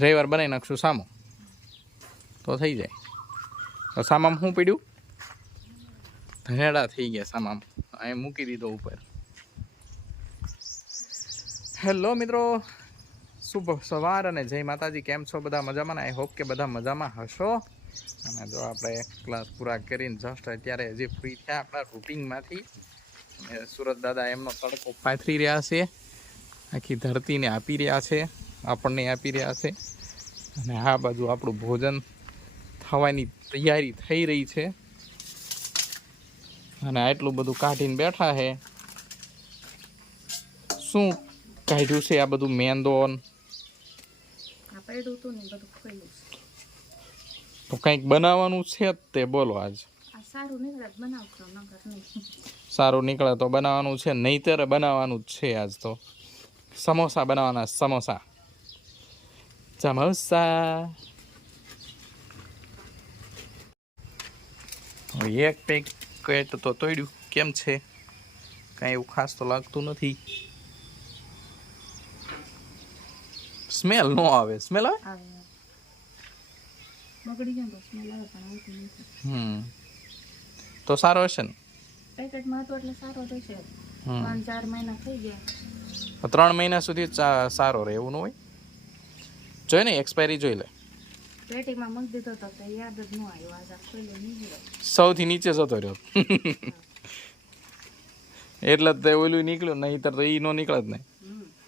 રવિવાર બનાવી નાખશું સામો તો થઈ જાય. તો સામામાં શું પડ્યું? ધનેડા થઈ ગયા સામામાં. અહીં મૂકી દીધો ઉપર. હેલો મિત્રો, શુભ સવાર અને જય માતાજી. કેમ છો બધા? મજામાં? આઈ હોપ કે બધા મજામાં હશો. અને જો આપણે ક્લાસ પૂરા કરીને જસ્ટ અત્યારે હજી ફ્રી થયા આપણા રૂટિનમાંથી. સુરત દાદા એમનો તડકો પાથરી રહ્યા છે, આખી ધરતીને આપી રહ્યા છે, આપણને આપી રહ્યા છે. અને આ બાજુ આપણું ભોજન થવાની તૈયારી થઈ રહી છે. અને આટલું બધું કાઢીને બેઠા છે. શું કાઢ્યું છે આ બધું? મેંદોન તો કંઈક બનાવવાનું છે તે બોલો. આજ સારું નીકળે તો બનાવવાનું છે, નહીંતર બનાવવાનું જ છે. આજ તો સમોસા બનાવવાના. સમોસા એક પેકેટ તો તોડ્યું. કેમ છે? કાંઈ એવું ખાસ તો લાગતું નથી. સ્મેલ નો આવે. સ્મેલ આવે? તો સારો હશે ને? પેકેટમાં હતો એટલે સારો રહેશે. 3-4 મહિના થઈ ગયા. 3 મહિના સુધી સારો રહે એવું ન હોય? જોઈ ને એક્સપાયરી જોઈ લે. પેટીમાં મૂકી દીધો તો યાદ જ ન આવ્યો. આજ ખોલ્યો નહીં. સૌથી નીચે જતો રહ્યો એટલે જ ઓલું નીકળ્યું. નહીંતર તો ઈ નો નીકળે જ ને.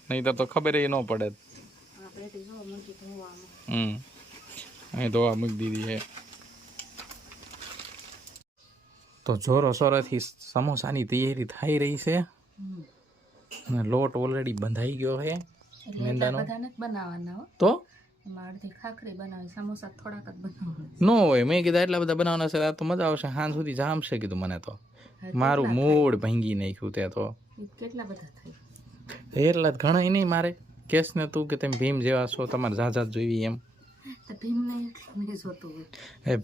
નહીંતર તો ખબર એ ન પડે. અહીં દવા મૂકી દીધી છે. તો જોરો સોરોથી સમોસાની તૈયારી થઈ રહી છે. અને લોટ ઓલરેડી બંધાઈ ગયો છે મેંદાનો. તો અડધી ખાખરી બનાવી, સમોસા થોડાક જ બનાવવાના. નો હોય. મેં કીધા એટલા બધા બનાવવાના છે. આ તો મજા આવશે. સાંજ સુધી જામશે કીધું મને. તો મારું મૂડ ભાંગી નાખ્યું તે તો. કેટલા બધા થાય? એટલા જ ઘણા નહીં મારે. કેસ ને તું કે તમે ભીમ જેવા છો, તમારે ઝાઝા જોઈ એમ.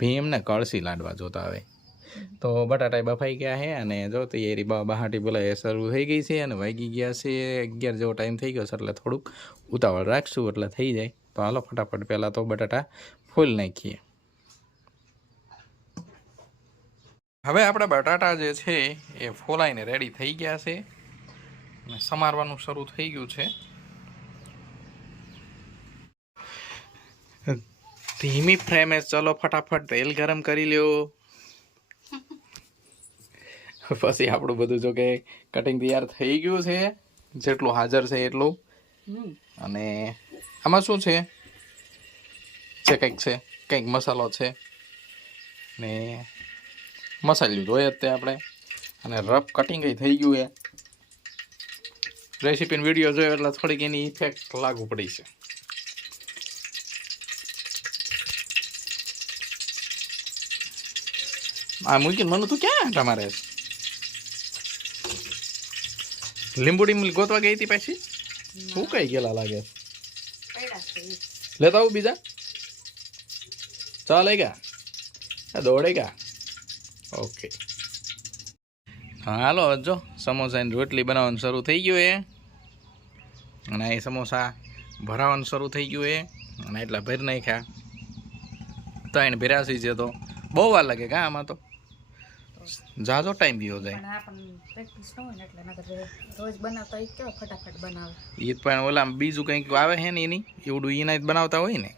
ભીમ ને કળસી લાડવા જોતા આવે. તો બટાટા બફાઈ ગયા છે. અને જો તૈયારી બહાટી બોલાય શરૂ થઈ ગઈ છે. અને વાગી ગયા છે 11 જેવો ટાઈમ થઈ ગયો છે. એટલે થોડુંક ઉતાવળ રાખશું એટલે થઈ જાય. તો હાલો ફટાફટ પહેલાં તો બટાટા ફૂલ નાખીએ. હવે આપણા બટાટા જે છે એ ફોલાઈને રેડી થઈ ગયા છે. અને સમારવાનું શરૂ થઈ ગયું છે. ધીમી ફ્લેમે ચલો ફટાફટ તેલ ગરમ કરી લ્યો. પછી આપણું બધું જો કે કટિંગ તૈયાર થઈ ગયું છે, જેટલું હાજર છે એટલું. અને આમાં શું છે કંઈક મસાલો છે ને મસાલ્યું જોઈએ જ તે આપણે. અને રફ કટિંગ થઈ ગયું. એ રેસીપીનો વિડીયો જોયો એટલે થોડીક એની ઇફેક્ટ લાગુ પડી છે. આ મૂકીને મને તું ક્યાં તમારે લીંબુડી ગોતવા ગઈ હતી પાછી? શું કઈ ગયેલા લાગે? લેતા આવું બીજા? ચાલે ગયા દોડે ગયા. ઓકે હાલો જો સમોસાની રોટલી બનાવવાનું શરૂ થઈ ગયું એ. અને એ સમોસા ભરાવાનું શરૂ થઈ ગયું એ. અને એટલા ભરી નાખ્યા. 3 ભેરાસી છે તો બહુ વાર લાગે કા આમાં? તો જાજો ટાઈમ દીધો જાય. એ પણ ઓલા બીજું કંઈક આવે છે ને એની એવડું એના જ બનાવતા હોય ને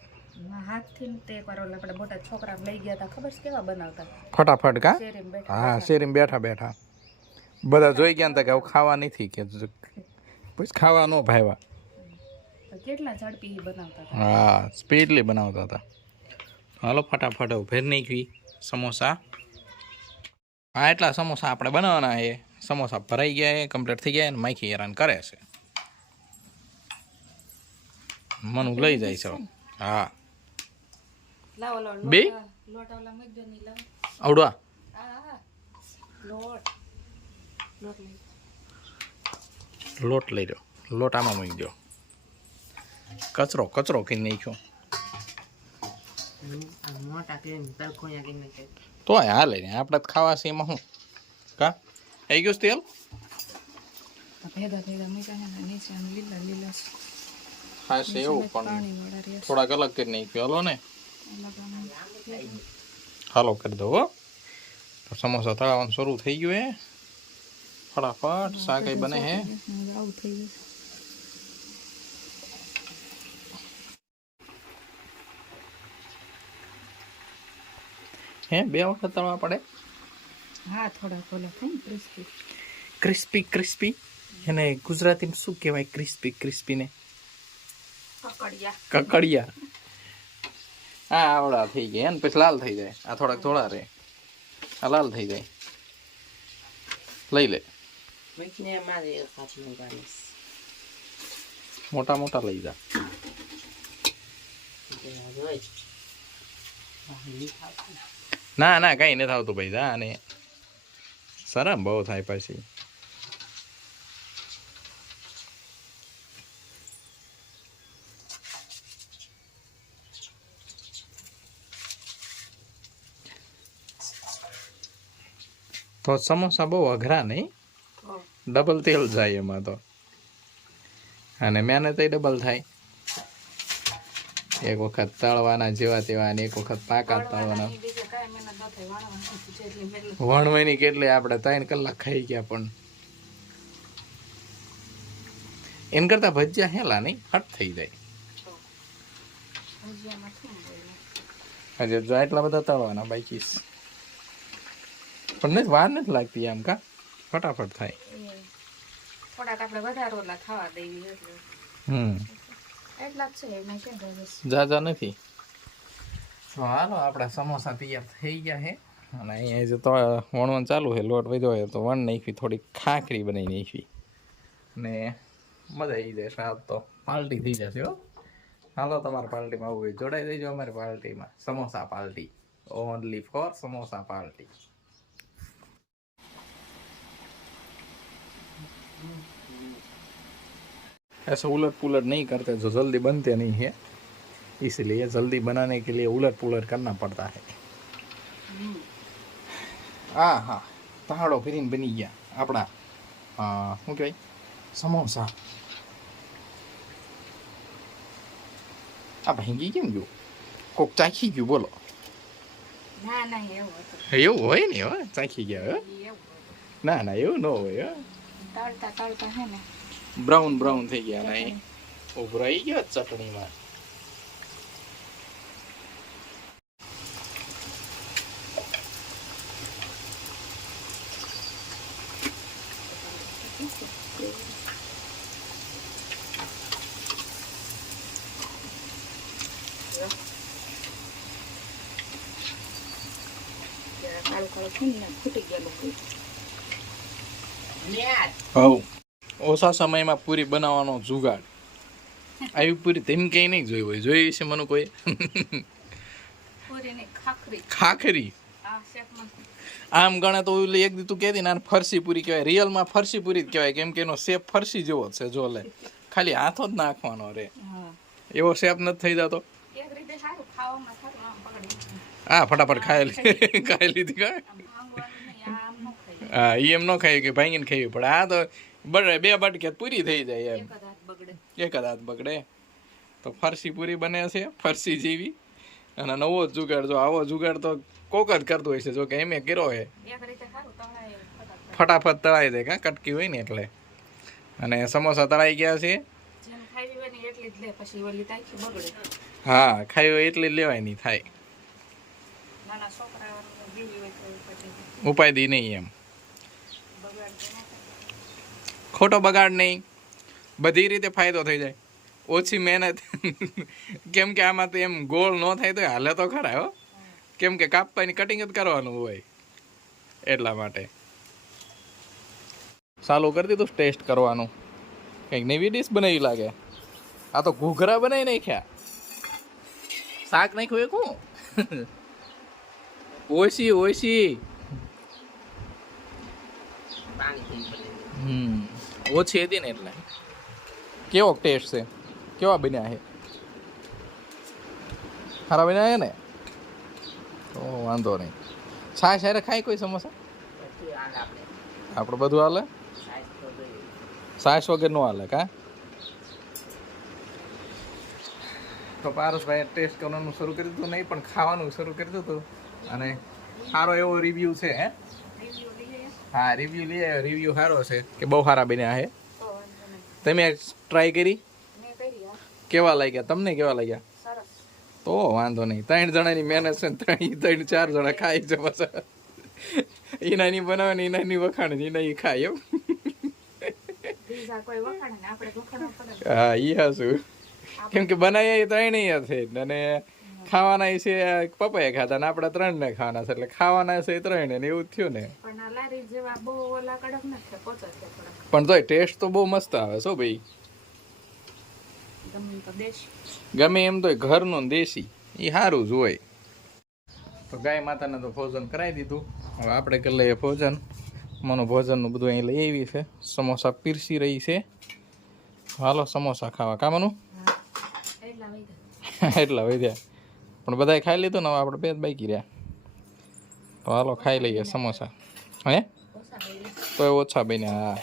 ફટાફટ. કા હા, શેરીમાં બેઠા બેઠા બધા જોઈ ગયા હતા કે હવે ખાવા નથી કે પછી ખાવા ન ભાવ્યા. કેટલા ઝડપી બનાવતા. હા, સ્પીડલી બનાવતા હતા. હાલો ફટાફટ ભેર નાખી સમોસા. હા, એટલા સમોસા આપણે બનાવવાના છે. સમોસા ભરાઈ ગયા, કમ્પ્લીટ થઈ ગયા. અને માખી હેરાન કરે છે. મનું લઈ જાય છે. હા બે આવડવા લોટ લઈ લો. લોટ આમાં મૂકી દો. કચરો કરી નાખ્યો તો હાલે ને. આપણે ખાવા છે એમાં શું? કા આવી ગયું તેલ? ખાસ એવું પણ પાણીવાળા રહ્યા થોડાક અલગ કરી નાખ્યું હાલો ને અલગ આમાં. હાલો કરી દો હો તો સમોસા તળાવવાનું શરૂ થઈ ગયું હે ફટાફટ શાક ય બને હે હવે આવું થઈ જશે. હે 2 વખત તળવા પડે હા થોડા ઓલા થાય ને ક્રિસ્પી. ક્રિસ્પી ક્રિસ્પી એને ગુજરાતીમાં શું કહેવાય ક્રિસ્પી ક્રિસ્પી ને કકડિયા. કકડિયા હા આવડા થઈ ગયા ને પછી લાલ થઈ જાય આ થોડાક થોડા રે આ લાલ થઈ જાય લઈ લે મોટા મોટા લઈ જા ના ના કઈ નથી આવતું ભાઈ જા અને શરમ બહુ થાય પછી તો સમોસા બહુ અઘરા નહીં ડબલ તેલ જાય એમાં તો અને મહેનત ડબલ થાય એક વખત તળવાના જેવા તેવા અને એક વખત પાકા તળવાના વણવાની કેટલી આપણે 3 કલાક ખાઈ ગયા પણ એન કરતા ભજીયા હેલા નહીં હટ થઈ જાય હજી જો એટલા બધા તળવાના બાકી પણ નથી વાર નથી લાગતી આમ કા ફટાફટ થાય થોડાક આપણે વધારે ઓલા ખાવા દઈએ એટલે એટલા જ છે એમાં કેમ બસ જાજા નથી તો હાલો આપણા સમોસા તૈયાર થઈ ગયા છે અને અહીંયા જે તો વણવાનું ચાલુ છે લોટ વધ્યો હોય તો વણ નાખી થોડી ખાખરી બનાવી નાખી ને મજા આવી જાય સાહેબ તો પાર્ટી થઈ જશે હો હાલો તમારા પાર્ટીમાં આવું હોય જોડાઈ દેજો અમારી પાર્ટીમાં samosa party only for samosa party ऐसा उलट पुलट नहीं करते जो जल्दी बनते नहीं है इसलिए जल्दी बनाने के लिए उलट पुलट करना पड़ता है हाँ हाँ पहाड़ो फिर बनी गया अपना શું કહેવાય સમોસા આ ભાંગી કેમ ગયું કોક ચાખી ગયું બોલો ના ના એવું હતું એવું હોય ને હો ચાખી ગયા હો ના ના એવું ન હોય હો તળતા તળતા હે ને બ્રાઉન બ્રાઉન થઈ ગયા ને ઉભરાઈ ગયો ચટણીમાં ઓછા સમયમાં પૂરી બનાવવાનો જુગાડ આવી પૂરી તેમ કઈ નહીં જોઈ હોય જોઈ છે મને કોઈ ખાખરી આમ ગણે તો એક દી તું કહેતી ને ફરસી પૂરી કહેવાય રિયલમાં ફરસી પૂરી જ કહેવાય કેમ કે એનો શેપ ફરસી જેવો છે જો લે ખાલી હાથો જ નાખવાનો રે એવો શેપ નથી થઈ જતો હા ફટાફટ ખાઈ લીધી કા હા એમ ન ખાય કે ભાંગીને ખાવી પડે આ તો બે બટકે પૂરી થઈ જાય એમ એક જ હાથ બગડે તો ફરસી પૂરી બને છે ફરસી જેવી અને નવો જ જુગાડ જો આવો જુગાડ તો કોક જ કરતું હોય છે જો કે એમ કર્યો છે ફટાફટ તળાઈ જાય કા કટકી હોય ને એટલે અને સમોસા તળાઈ ગયા છે હા ખાઈ હોય એટલી જ લેવાય નહીં થાય ઉપાય દી નહીં એમ ખોટો બગાડ નહીં બધી રીતે ફાયદો થઈ જાય ઓછી મહેનત કેમ કે આમાં તો એમ ગોળ ન થાય તો હાલે તો ખરા હો કેમ કે કાપવાની કટિંગ જ કરવાનું હોય એટલા માટે ચાલુ કરી દીધું ટેસ્ટ કરવાનું કંઈક નવી ડીશ બનાવી લાગે આ તો ઘૂઘરા બનાવી નાખ્યા શાક નાખ્યું એક હું ઓછી ઓછી હતી ને એટલે કેવો ટેસ્ટ છે કેવા બન્યા છે સારા બન્યા છે ને તો વાંધો નહીં છાશ હારે ખાય કોઈ સમોસા આપણે બધું હાલે છાશ વગર નો હાલે કા તો પારસભાઈએ ટેસ્ટ કરવાનું શરૂ કરી દીધું નહીં પણ ખાવાનું શરૂ કરી દીધું અને સારો એવો રિવ્યુ છે હે રિવ્યુ લઈએ હા રિવ્યુ લઈએ રિવ્યુ સારો છે કે બહુ સારા બન્યા હે તો વાંધો નહીં. તમે ટ્રાય કરી મેં કરી હા કેવા લાગ્યા તમને કેવા લાગ્યા સરસ તો વાંધો નહીં 3 જણાની મહેનત છે ને 3 4 જણા ખાઈ છે પાછા એના ની બનાવે ને એના ની વખાણે ને એના ઈ ખાય એમ બીજા કોઈ વખાણે ને આપણે વખાણવા પડે ને. હા ઈ હાસું કેમ કે બનાવ્યા એ 3 છે અને ખાવાના છે પપ્પાએ ખાતા ને આપણા 3 ને ખાવાના છે એટલે ખાવાના છે 3 ને એવું જ થયું ને પણ આ લારી જેવા બહુ ઓલા કડક નથી પોચા છે થોડા પણ તોય ટેસ્ટ તો બહુ મસ્ત આવે છો ભાઈ ગમે તો દેશી ગમે એમ તો ઘરનું ને દેશી એ સારું જ હોય તો ગાય માતાને તો ભોજન કરાવી દીધું હવે આપણે કરી લઈએ ભોજન મનો ભોજનનું બધું અહીં લઈ આવી છે સમોસા પીરસી રહી છે હાલો સમોસા ખાવા કામનું એટલા વૈધા એટલા વધ્યા પણ બધાએ ખાઈ લીધું ને હવે આપણે બે જ બાકી રહ્યા તો હાલો ખાઈ લઈએ સમોસા હે ઓછા વૈધા તો ઓછા બન્યા હા